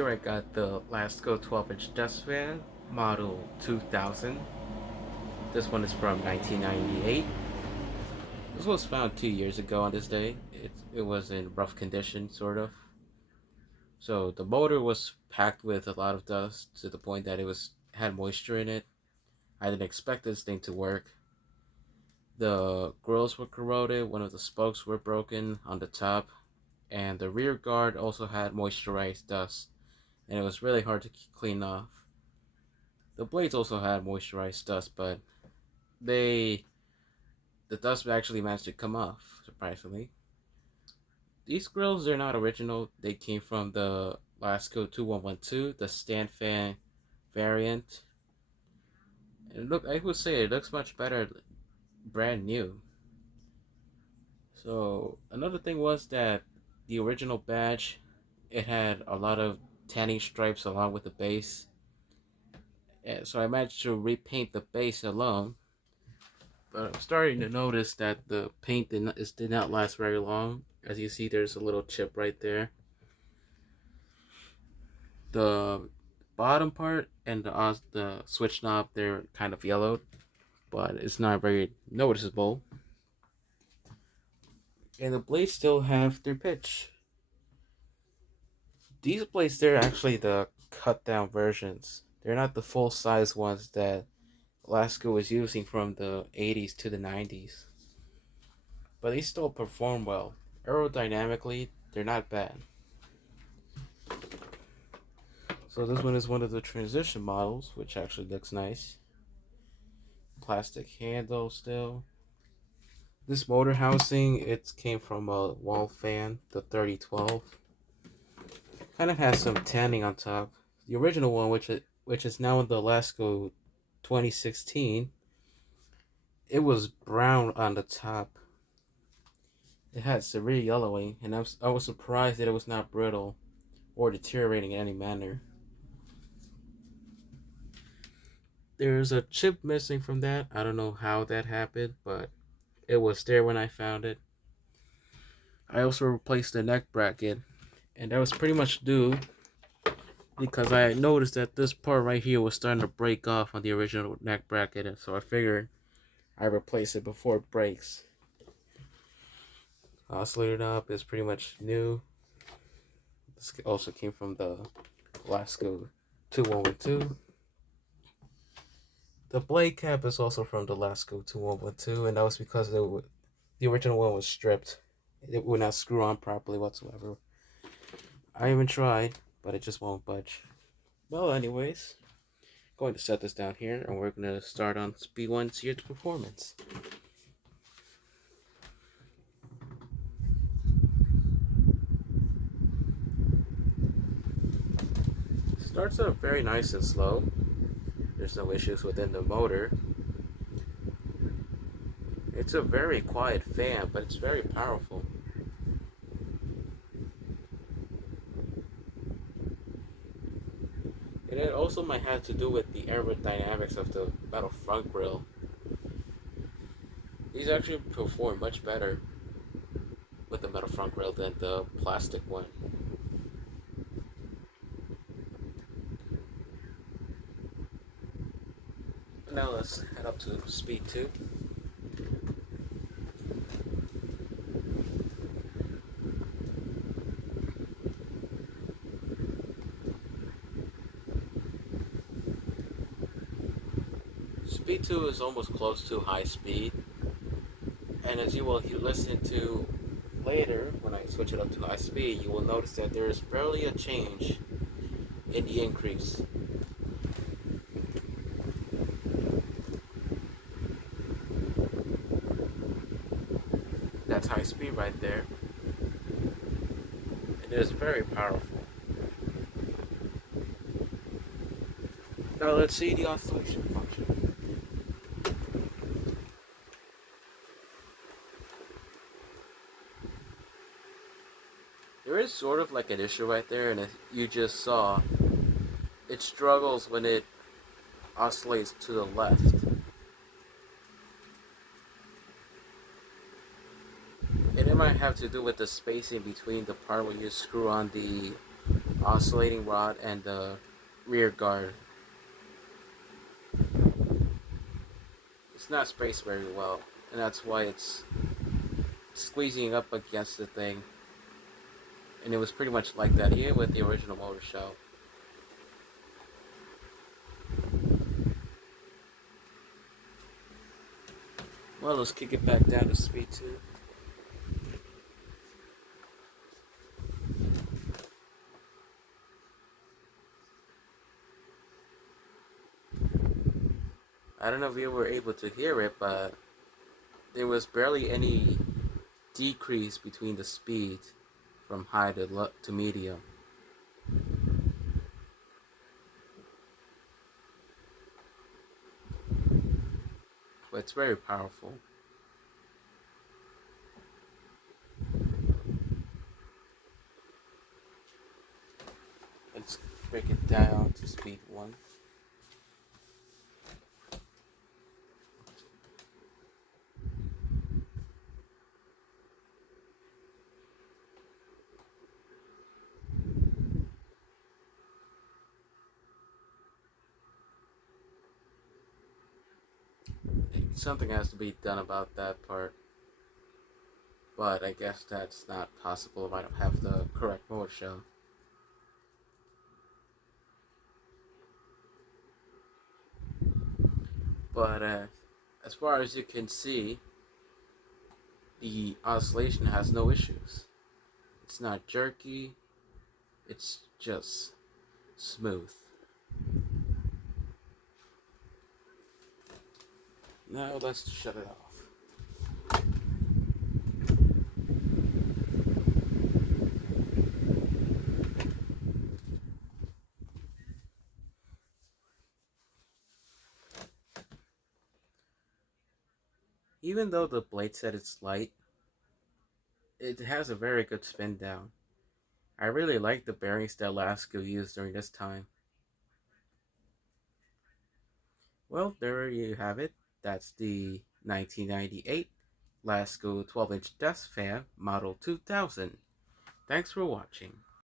Here I got the Lasko 12-inch dust fan, model 2000. This one is from 1998. This was found 2 years ago on this day. It was in rough condition, sort of. So the motor was packed with a lot of dust to the point that it was had moisture in it. I didn't expect this thing to work. The grills were corroded, one of the spokes were broken on the top, and the rear guard also had moisturized dust, and it was really hard to clean off. The blades also had moisturized dust, but they the dust actually managed to come off, surprisingly. These grills are not original. They came from the Lasko 2112, the stand fan variant. And look, I would say it looks much better brand new. So another thing was that the original badge, it had a lot of tanning stripes along with the base. And so I managed to repaint the base alone. But I'm starting to notice that the paint did not last very long. As you see, there's a little chip right there. The bottom part and the switch knob, they're kind of yellowed, but it's not very noticeable. And the blades still have their pitch. These blades, they're actually the cut down versions. They're not the full size ones that Lasko was using from the 80s to the 90s. But they still perform well. Aerodynamically, they're not bad. So this one is one of the transition models, which actually looks nice. Plastic handle still. This motor housing, it came from a wall fan, the 3012. Kind of has some tanning on top. The original one, which is now in the Lasko 2016, it was brown on the top. It had severe yellowing, and I was surprised that it was not brittle or deteriorating in any manner. There's a chip missing from that. I don't know how that happened, but it was there when I found it. I also replaced the neck bracket, and that was pretty much due because I noticed that this part right here was starting to break off on the original neck bracket, and so I figured I replace it before it breaks. Oscillator knob is pretty much new. This also came from the Lasko 2112. The blade cap is also from the Lasko 2112, and that was because the original one was stripped. It would not screw on properly whatsoever. I even tried, but it just won't budge. Well, anyways, going to set this down here, and we're going to start on speed 1 series performance. Starts up very nice and slow. There's no issues within the motor. It's a very quiet fan, but it's very powerful. And it also might have to do with the aerodynamics of the metal front grille. These actually perform much better with the metal front grille than the plastic one. Now let's head up to speed 2. Speed 2 is almost close to high speed, and as you will listen to later, when I switch it up to high speed, you will notice that there is barely a change in the increase. That's high speed right there. It is very powerful. Now let's see the oscillation function. There is sort of like an issue right there, and as you just saw, it struggles when it oscillates to the left. And it might have to do with the spacing between the part when you screw on the oscillating rod and the rear guard. It's not spaced very well, and that's why it's squeezing up against the thing. And it was pretty much like that here with the original motor shell. Well, let's kick it back down to speed 2. I don't know if you were able to hear it, but there was barely any decrease between the speed from high to medium. But it's very powerful. Let's break it down to speed 1. Something has to be done about that part. But I guess that's not possible if I don't have the correct motor shell. But as far as you can see, the oscillation has no issues. It's not jerky, it's just smooth. Now let's shut it off. Even though the blade set is light, it has a very good spin down. I really like the bearings that Lasko used during this time. Well, there you have it. That's the 1998 Lasko 12-inch desk fan model 2000. Thanks for watching.